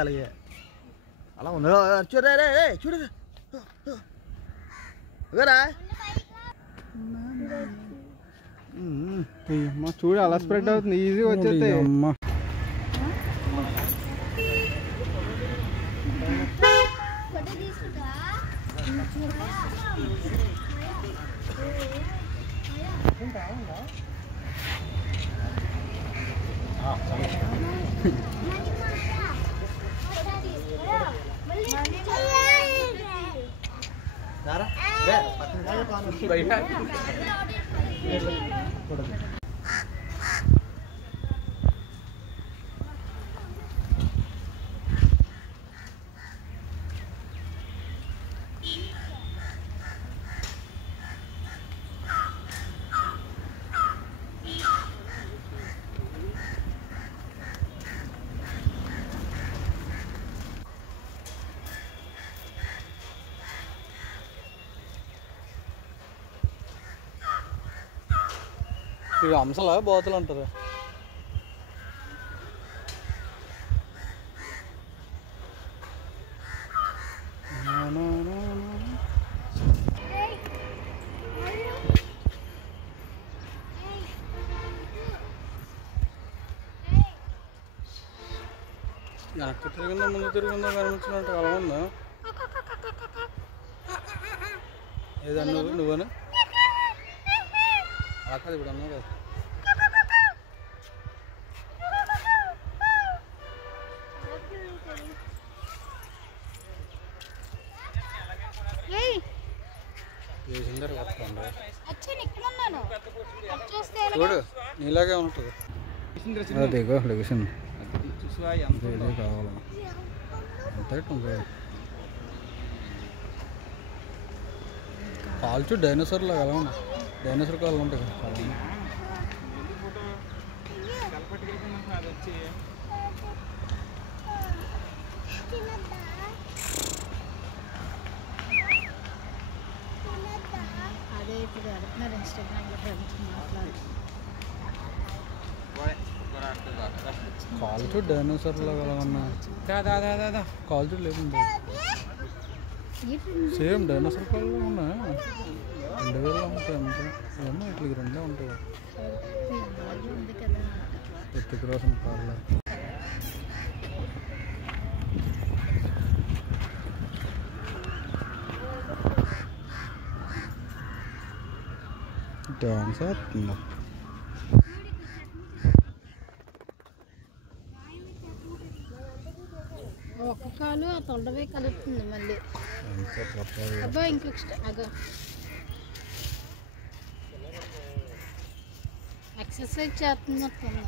అలాగే అలా ఉంది చూడరా చూడరా అమ్మా చూడు అలా స్ప్రెడ్ అవుతుంది ఈజీగా వచ్చేస్తాయి అమ్మా ఇవి అంశలా బోతలు అంటారు వెనక్కి తిరిగిందా ముందు తిరిగిందా కనిపించినట్టు అలా ఉందా ఏదన్నా నువ్వనా అలా కాదు ఇప్పుడు అన్నావు కదా చూడు నీలాగే ఉంటుంది అదేగో లొకేషన్ కావాలి కాల్చు డైనోసార్ లాగా ఎలా ఉన్నాయి డైనోసార్ కాళ్ళు ఉంటాయి కదా కాల్చు డైనోసార్ లాగా ఎలా ఉన్నాయి కాల్చు లేకుండా సేమ్ డైనోసార్ కాళ్ళు ఉన్నాయి 2000 ఉంటాయి అంతే ఏమో ఇట్లకి రెండే ఉంటాయి ఎత్తుకు రాసిన కాళ్ళు డాన్స్ అవుతుందా ఒక కాలు ఆ తొండవే కలుపుతుంది మళ్ళీ అబ్బా ఇంకొక అగో ఎక్సర్సైజ్ చేస్తున్నట్టుంది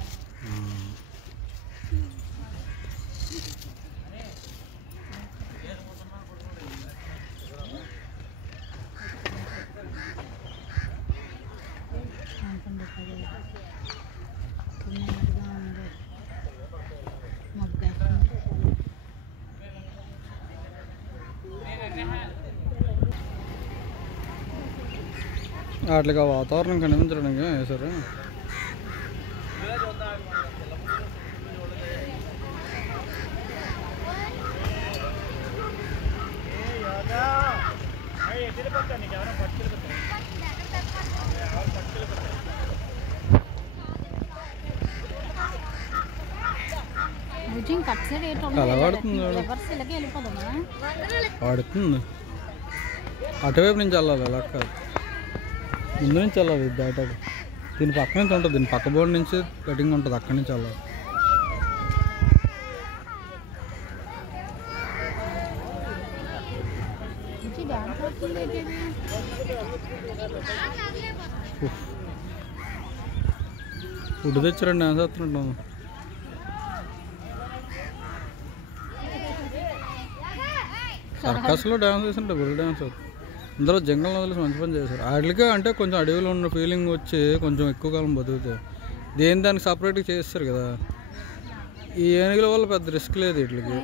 వాటికి వాతావరణం కనిపించడానికి వేసారు పడుతుంది అటువైపు నుంచి వెళ్ళాలి అలా కాదు ముందు నుంచి వెళ్ళాలి దాటాలి దీని పక్క నుంచి ఉంటుంది దీని పక్క బోర్డు నుంచి కటింగ్ ఉంటుంది అక్కడి నుంచి వెళ్ళాలి ఫుడ్ తెచ్చారండి డ్యాన్స్ వేస్తున్నట్టు సర్కస్లో డ్యాన్స్ వేస్తుంటే బుల్ డ్యాన్స్ ఇందులో జంగల్ వదిలేసి మంచి పని చేశారు వాటికే అంటే కొంచెం అడవిలో ఉన్న ఫీలింగ్ వచ్చి కొంచెం ఎక్కువ కాలం బతుకుతాయి దేని దానికి సపరేట్గా చేస్తారు కదా ఈ ఏనుగుల వల్ల పెద్ద రిస్క్ లేదు వీటికి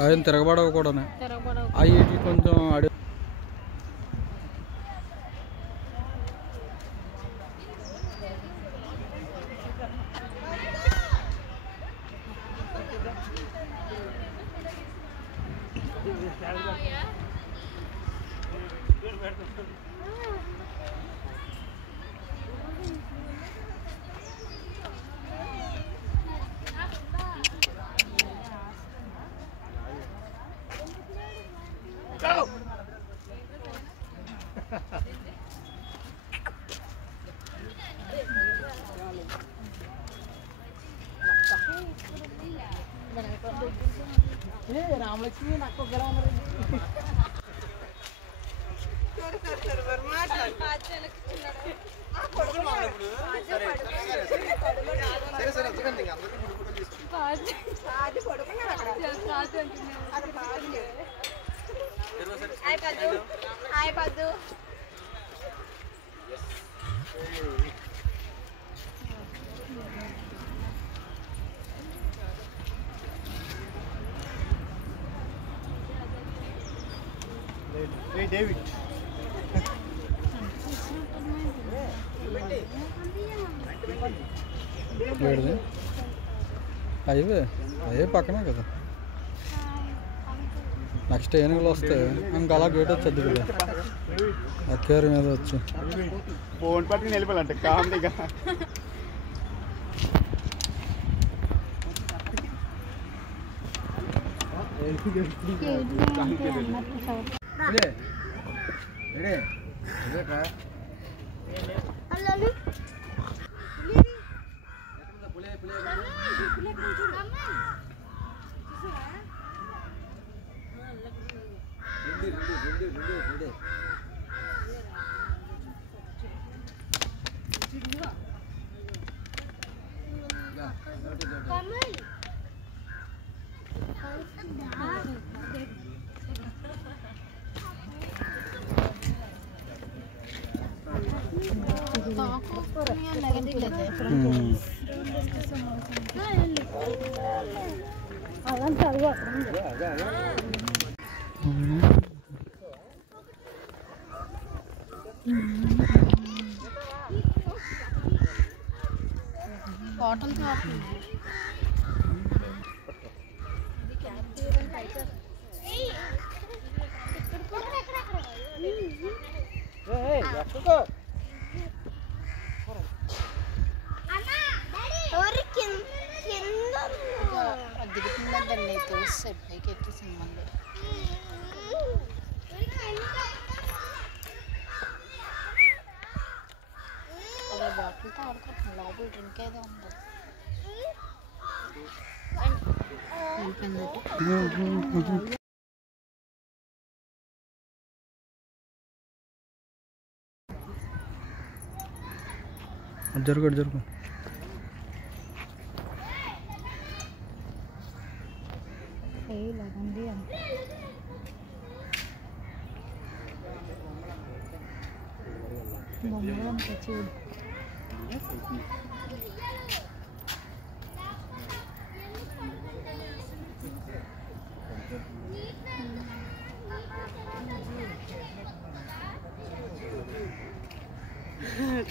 అది తిరగబడవు కూడా అవి కొంచెం అడవి రామలక్ష్మి నాకు ఒక్కలా ఉన్నారు. డేవిడ్ అయ్యే పక్కనే కదా. నెక్స్ట్ ఏనుగులు వస్తే ఇంకా అలా గేట్ వచ్చేది కదా అక్వేరియం మీద వచ్చి ఫోన్ పట్టుకుని వెళ్ళిపోవాలంటే కామెడీగా. బాటల్ దిగుతుందండి తోస్తే పైకి ఎక్కేసింది మళ్ళీ. అదే బాటిల్తో ఆడుకుంటున్నాం, లోపల డ్రింక్ ఏదో ఉంది. జరుగు జరుగు. బొమ్మలు అంతా చూడు.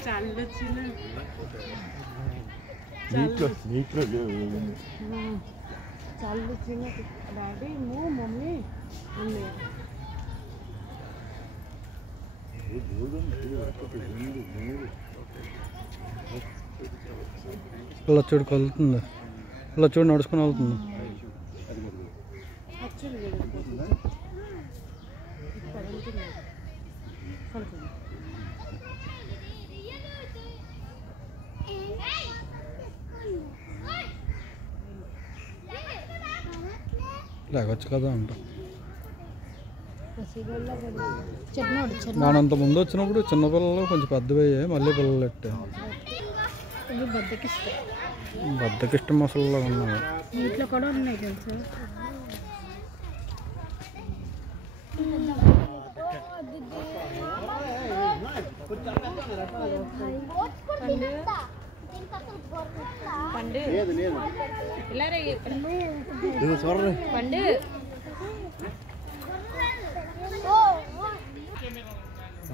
చాలు చిన్న డాడీ మమ్మీ ఇలా చూడు కలుగుతుంది, ఇలా చూడు నడుచుకుని వెళ్తుంది. లేవచ్చు కదా అంట. మనంత ముందు వచ్చినప్పుడు చిన్నపిల్లలు కొంచెం పెద్దవయ్యాయి, మళ్ళీ పిల్లలు ఎట్టే బద్దకిష్టం అసలు ఉన్నాయి. ఇంట్లో కూడా ఉన్నాయి తెలుసా. పండు ఇలా పండు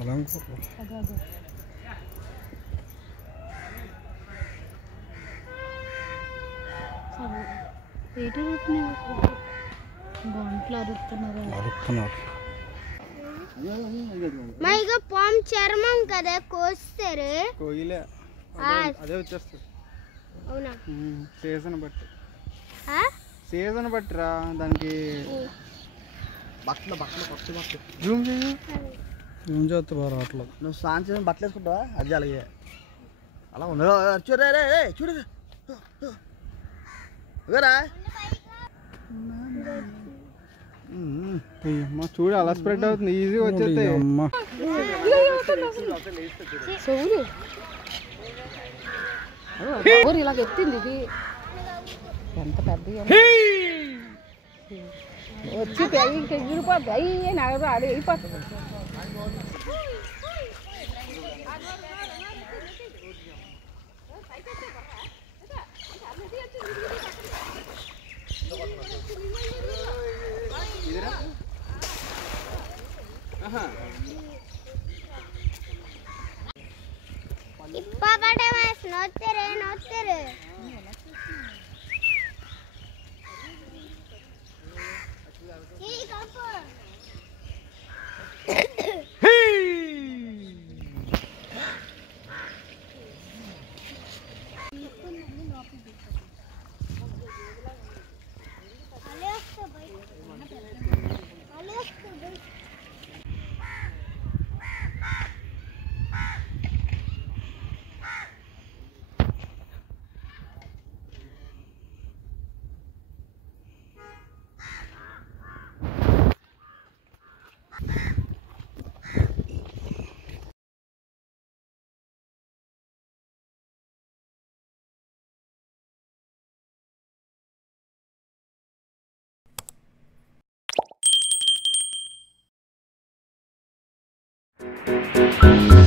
అలా గొంట్లు అరుస్తున్నారు. ఇక పాము చర్మం కదా కోస్తారు. కోయిలే అదే వచ్చేస్తుంది. అవునా? సీజన్ బట్టి రా దానికి. బట్టలు బట్టలు కొత్త బట్టలు జూమ్ చేయి. జూమ్ చేస్తే బాగా రావట్లేదు. నువ్వు స్నానం చేసి బట్టలు వేసుకుంటావా? అది అలాగే అలా ఉంది. చూడరా చూడరా అమ్మా చూడు అలా స్ప్రెడ్ అవుతుంది ఈజీగా వచ్చేస్తాయి. అమ్మ చెవులు ఊరు ఇలాగ ఎత్తింది ఇది ఎంత పెద్ద వచ్చి ఇంకా ఎగిరిపోద్ది అయ్యి నగదు అది అయిపోతుంది. ಇಪ್ಪಬಡೆ ಮಾಸ್ ನೋಡ್ತೀರಿ ನೋಡ್ತೀರಿ ಈ ಕಪ್ಪು Thank you.